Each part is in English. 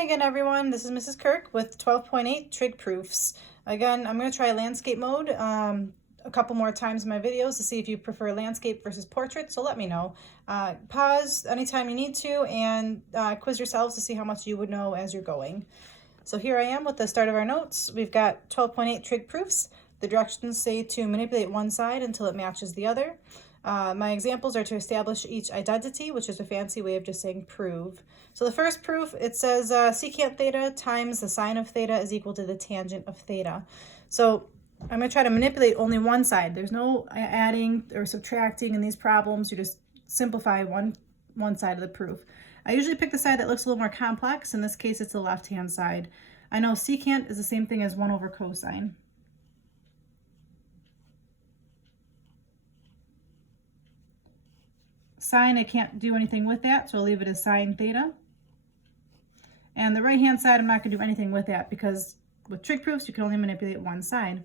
Hi again, everyone. This is Mrs. Kirk with 12.8 Trig proofs. Again, I'm going to try landscape mode a couple more times in my videos to see if you prefer landscape versus portrait, so let me know. Pause anytime you need to and quiz yourselves to see how much you would know as you're going. So here I am with the start of our notes. We've got 12.8 Trig proofs. The directions say to manipulate one side until it matches the other. My examples are to establish each identity, which is a fancy way of just saying prove. So the first proof, it says secant theta times the sine of theta is equal to the tangent of theta. So I'm going to try to manipulate only one side. There's no adding or subtracting in these problems. You just simplify one side of the proof. I usually pick the side that looks a little more complex. In this case, it's the left-hand side. I know secant is the same thing as 1 over cosine. Sine, I can't do anything with that, so I'll leave it as sine theta. And the right-hand side, I'm not going to do anything with that because with trig proofs, you can only manipulate one side.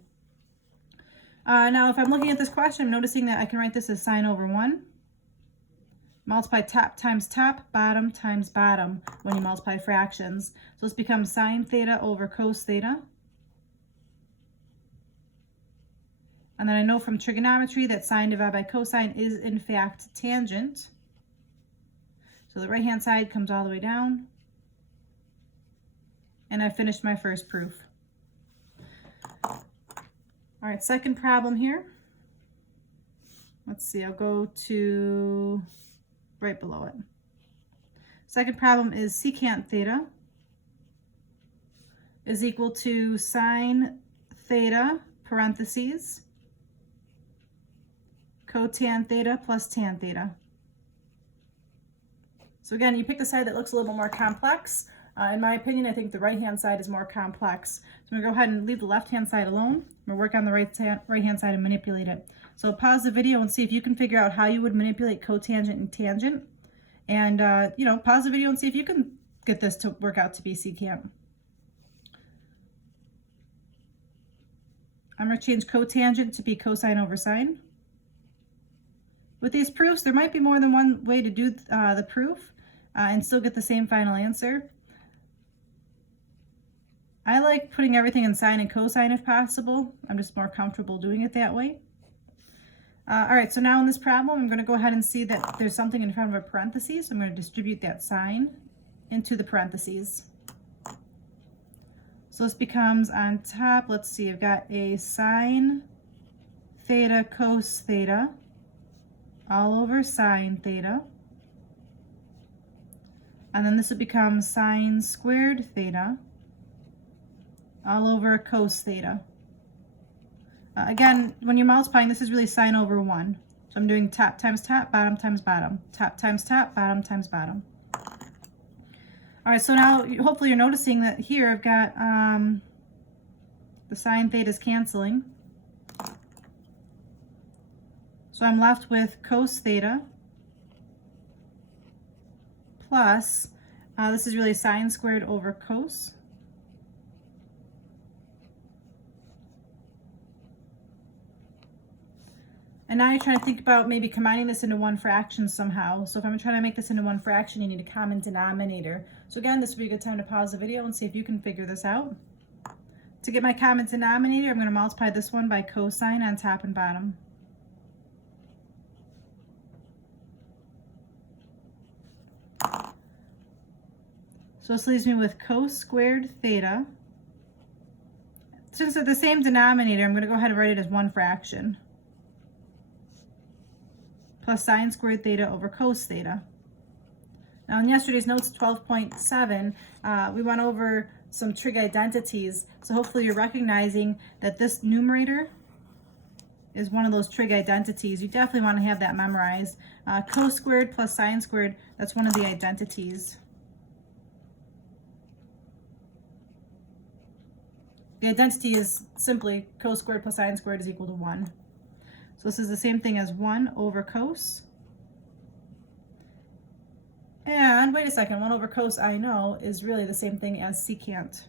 Now, if I'm looking at this question, I'm noticing that I can write this as sine over 1. Multiply top times top, bottom times bottom when you multiply fractions. So this becomes sine theta over cos theta. And then I know from trigonometry that sine divided by cosine is in fact tangent. So the right-hand side comes all the way down. And I finished my first proof. All right, second problem here. Let's see, I'll go to right below it. Second problem is secant theta is equal to sine theta parentheses cotan theta plus tan theta. So again, you pick the side that looks a little bit more complex. In my opinion, I think the right-hand side is more complex. So I'm going to go ahead and leave the left-hand side alone. I'm going to work on the right-hand side and manipulate it. So pause the video and see if you can figure out how you would manipulate cotangent and tangent. And, pause the video and see if you can get this to work out to be secant. I'm going to change cotangent to be cosine over sine. With these proofs, there might be more than one way to do the proof and still get the same final answer. I like putting everything in sine and cosine if possible. I'm just more comfortable doing it that way. All right, so now in this problem, I'm going to go ahead and see that there's something in front of a parentheses. I'm going to distribute that sign into the parentheses. So this becomes on top, let's see, I've got a sine theta cos theta all over sine theta. And then this would become sine squared theta all over cos theta. Again, when you're multiplying, this is really sine over 1. So I'm doing top times top, bottom times bottom. Top times top, bottom times bottom. All right, so now hopefully you're noticing that here I've got the sine thetas canceling. So I'm left with cos theta plus, this is really sine squared over cos. And now you're trying to think about maybe combining this into one fraction somehow. So if I'm trying to make this into one fraction, you need a common denominator. So again, this would be a good time to pause the video and see if you can figure this out. To get my common denominator, I'm going to multiply this one by cosine on top and bottom. So this leaves me with cos squared theta. Since it's the same denominator, I'm going to go ahead and write it as one fraction. Plus sine squared theta over cos theta. Now in yesterday's notes 12.7, we went over some trig identities. So hopefully you're recognizing that this numerator is one of those trig identities. You definitely want to have that memorized. Cos squared plus sine squared, that's one of the identities. The identity is simply cos squared plus sine squared is equal to 1. So this is the same thing as 1 over cos. And wait a second, 1 over cos I know is really the same thing as secant.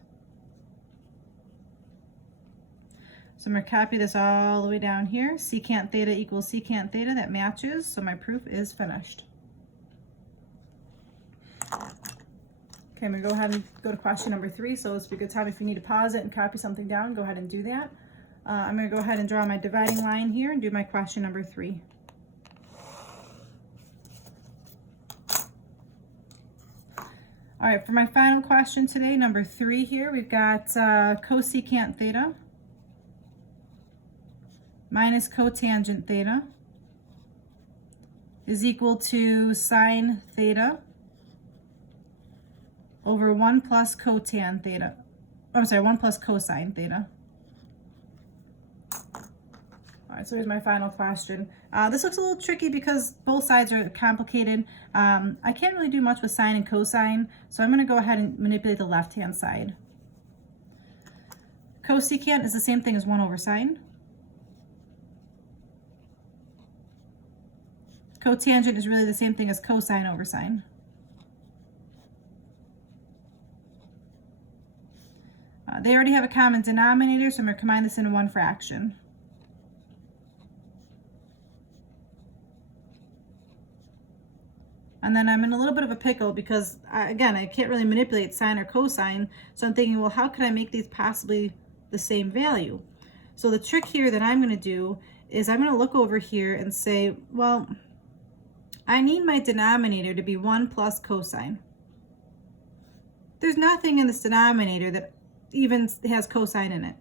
So I'm going to copy this all the way down here. Secant theta equals secant theta. That matches. So my proof is finished. Okay, I'm gonna go ahead and go to question number 3. So it's a good time if you need to pause it and copy something down, go ahead and do that. I'm gonna go ahead and draw my dividing line here and do my question number 3. All right, for my final question today, number 3 here, we've got cosecant theta minus cotangent theta is equal to sine theta over 1 plus cotan theta. Oh, I'm sorry, 1 plus cosine theta. All right, so here's my final question. This looks a little tricky because both sides are complicated. I can't really do much with sine and cosine, so I'm going to go ahead and manipulate the left-hand side. Cosecant is the same thing as 1 over sine. Cotangent is really the same thing as cosine over sine. They already have a common denominator, so I'm going to combine this into one fraction. And then I'm in a little bit of a pickle because, again, I can't really manipulate sine or cosine. So I'm thinking, well, how could I make these possibly the same value? So the trick here that I'm going to do is I'm going to look over here and say, well, I need my denominator to be 1 plus cosine. There's nothing in this denominator that even has cosine in it.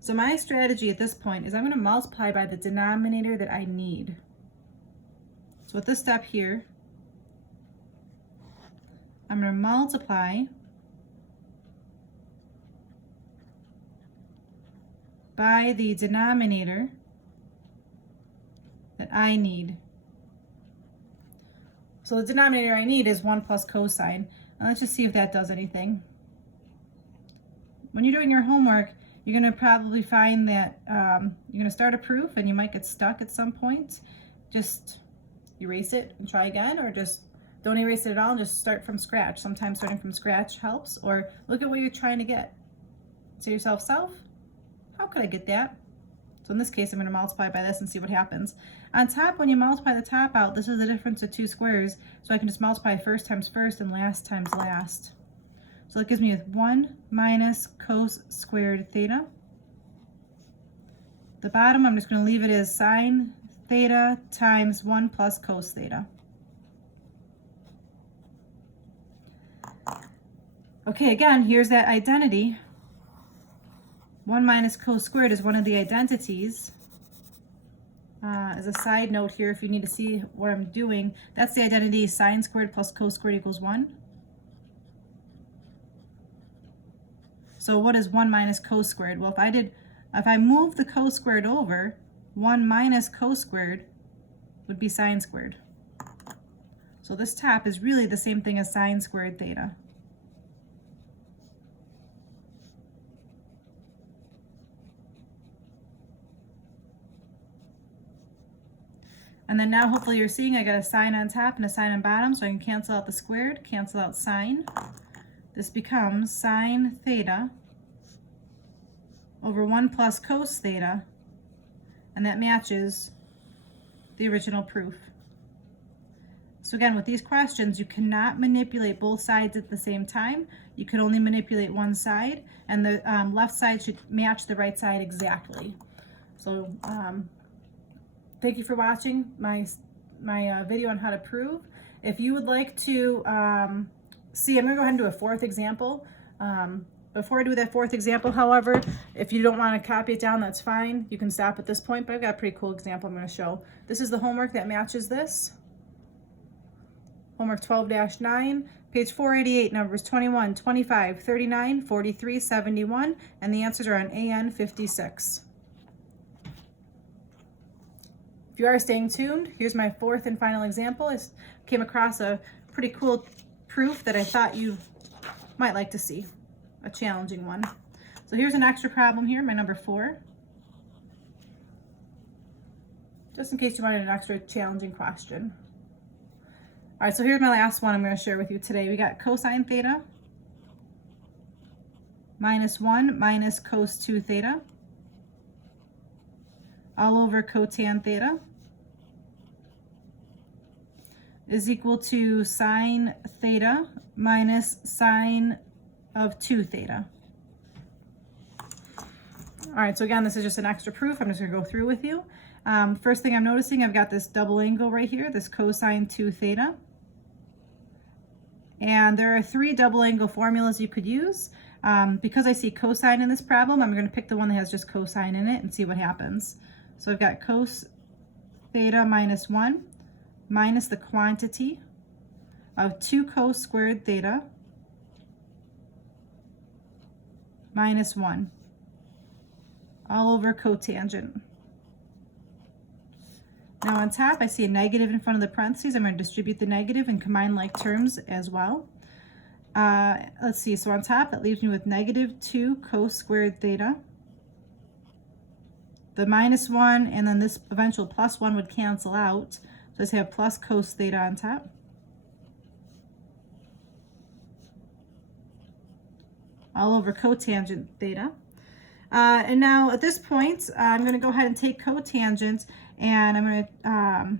So my strategy at this point is I'm going to multiply by the denominator that I need. So with this step here, I'm going to multiply by the denominator that I need. So the denominator I need is 1 plus cosine. Now let's just see if that does anything. When you're doing your homework, you're going to probably find that you're going to start a proof and you might get stuck at some point. Just erase it and try again, or just don't erase it at all and just start from scratch. Sometimes starting from scratch helps, or look at what you're trying to get. Say to yourself, how could I get that? So in this case, I'm going to multiply by this and see what happens. On top, when you multiply the top out, this is the difference of 2 squares, so I can just multiply first times first and last times last. So that gives me 1 minus cos squared theta. The bottom, I'm just going to leave it as sine theta times 1 plus cos theta. Okay, again, here's that identity. 1 minus cos squared is one of the identities. As a side note here, if you need to see what I'm doing, that's the identity sine squared plus cos squared equals 1. So what is 1 minus cos squared? Well, if I move the cos squared over, 1 minus cos squared would be sine squared. So this top is really the same thing as sine squared theta. And then now hopefully you're seeing I got a sine on top and a sine on bottom, so I can cancel out the squared, cancel out sine. This becomes sine theta over 1 plus cos theta, and that matches the original proof. So again, with these questions, you cannot manipulate both sides at the same time. You can only manipulate one side, and the left side should match the right side exactly. So thank you for watching my video on how to prove. If you would like to see, I'm going to go ahead and do a 4th example. Before I do that 4th example, however, if you don't want to copy it down, that's fine. You can stop at this point, but I've got a pretty cool example I'm going to show. This is the homework that matches this. Homework 12-9, page 488, numbers 21, 25, 39, 43, 71, and the answers are on AN 56. If you are staying tuned, here's my 4th and final example. I came across a pretty cool proof that I thought you might like to see, a challenging one. So here's an extra problem here, my number 4. Just in case you wanted an extra challenging question. All right, so here's my last one I'm going to share with you today. We got cosine theta minus 1 minus cos 2 theta all over cotan theta is equal to sine theta minus sine of 2 theta. All right, so again, this is just an extra proof. I'm just gonna go through with you. First thing I'm noticing, I've got this double angle right here, this cosine 2 theta. And there are 3 double angle formulas you could use. Because I see cosine in this problem, I'm gonna pick the one that has just cosine in it and see what happens. So I've got cos theta minus 1 minus the quantity of 2 cos squared theta minus 1 all over cotangent. Now on top, I see a negative in front of the parentheses. I'm going to distribute the negative and combine like terms as well. Let's see, so on top, that leaves me with negative 2 cos squared theta. The minus 1 and then this eventual plus 1 would cancel out. So I just have plus cos theta on top. All over cotangent theta. And now at this point, I'm going to go ahead and take cotangent, and I'm going to,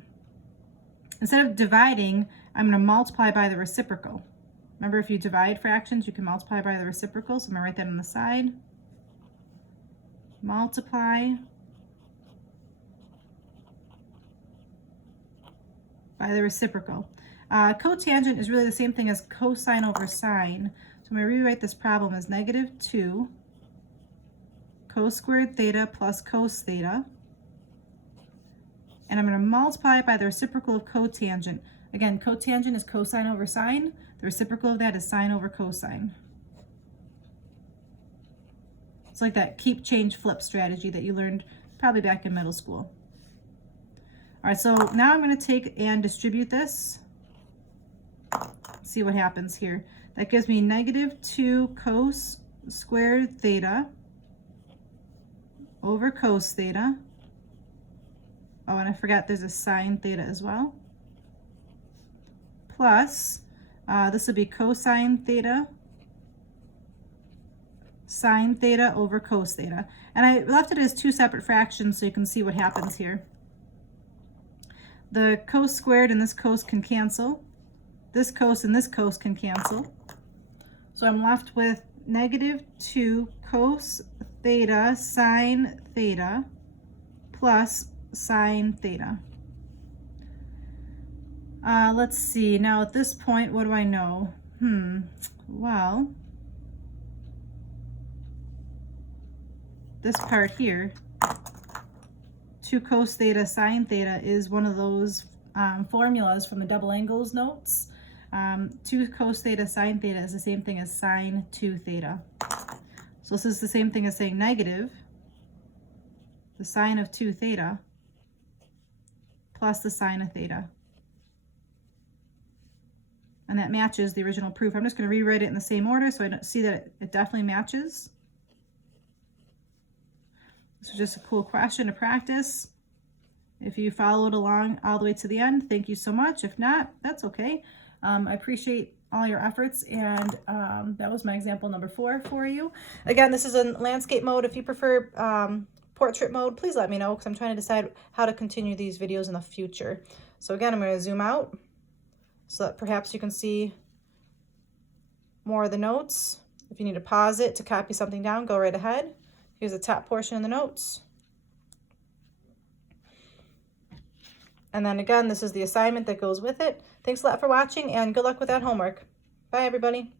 instead of dividing, I'm going to multiply by the reciprocal. Remember, if you divide fractions, you can multiply by the reciprocal. So I'm going to write that on the side. Multiply by the reciprocal. Cotangent is really the same thing as cosine over sine. So I'm going to rewrite this problem as negative 2 cos squared theta plus cos theta. And I'm going to multiply it by the reciprocal of cotangent. Again, cotangent is cosine over sine. The reciprocal of that is sine over cosine. It's like that keep, change, flip strategy that you learned probably back in middle school. All right, so now I'm going to take and distribute this. See what happens here. That gives me negative 2 cos squared theta over cos theta. Oh, and I forgot there's a sine theta as well. Plus, this would be cosine theta, sine theta over cos theta. And I left it as 2 separate fractions so you can see what happens here. The cos squared and this cos can cancel. This cos and this cos can cancel. So I'm left with negative 2 cos theta sine theta plus sine theta. Let's see, now at this point, what do I know? Well, this part here, 2 cos theta sine theta is one of those formulas from the double angles notes. 2 cos theta sine theta is the same thing as sine 2 theta. So this is the same thing as saying negative the sine of 2 theta plus the sine of theta. And that matches the original proof. I'm just going to rewrite it in the same order so I don't see that it definitely matches. This is just a cool question to practice. If you followed along all the way to the end, thank you so much. If not, that's okay. I appreciate all your efforts, and that was my example number 4 for you. Again, this is in landscape mode. If you prefer portrait mode, please let me know, because I'm trying to decide how to continue these videos in the future. So again, I'm going to zoom out so that perhaps you can see more of the notes. If you need to pause it to copy something down, go right ahead. Here's the top portion of the notes. And then again, this is the assignment that goes with it. Thanks a lot for watching, and good luck with that homework. Bye, everybody.